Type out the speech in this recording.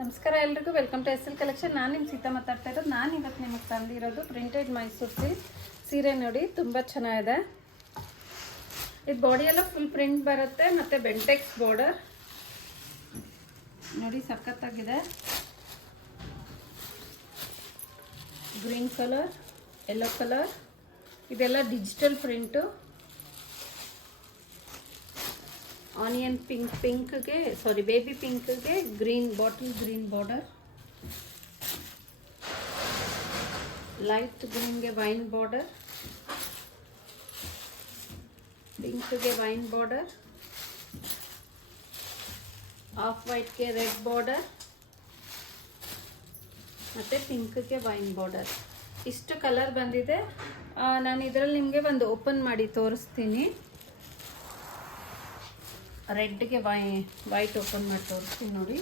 ನಮಸ್ಕಾರ ಎಲ್ರಿಗೂ, welcome to SL collection. ನಾನು ನಿಮ್ಮ ಸೀತಾ ಮಾತಾಡ್ತಾ ಇರೋದು. ನಾನು ಇವತ್ತು ನಿಮಗೆ ತಂದಿರೋದು ಪ್ರಿಂಟೆಡ್ ಮೈಸೂರು ಸೀರೆ. ನೋಡಿ, ತುಂಬ ಚೆನ್ನಾಗಿದೆ. ಇದು ಬಾಡಿ ಎಲ್ಲ ಫುಲ್ ಪ್ರಿಂಟ್ ಬರುತ್ತೆ ಮತ್ತು ಬೆಂಟೆಕ್ಸ್ ಬಾರ್ಡರ್ ನೋಡಿ, ಸಖತ್ತಾಗಿದೆ. ಗ್ರೀನ್ ಕಲರ್, ಯೆಲ್ಲೋ ಕಲರ್, ಇದೆಲ್ಲ ಡಿಜಿಟಲ್ ಪ್ರಿಂಟು. ಆನಿಯನ್ ಪಿಂಕ್ಗೆ ಬೇಬಿ ಪಿಂಕ್ಗೆ green bottle green border, light ಗ್ರೀನ್ಗೆ ವೈನ್ ಬಾರ್ಡರ್, ಪಿಂಕ್ಗೆ ವೈನ್ ಬಾರ್ಡರ್, ಆಫ್ ವೈಟ್ಗೆ ರೆಡ್ ಬಾರ್ಡರ್ ಮತ್ತು ಪಿಂಕ್ಗೆ ವೈನ್ ಬಾರ್ಡರ್. ಇಷ್ಟು ಕಲರ್ ಬಂದಿದೆ. ನಾನು ಇದರಲ್ಲಿ ನಿಮಗೆ ಒಂದು ಓಪನ್ ಮಾಡಿ ತೋರಿಸ್ತೀನಿ. ರೆಡ್ಗೆ ವೈಟ್ ಓಪನ್ ಮಾಡಿ ತೋರಿಸ್ತೀನಿ ನೋಡಿ.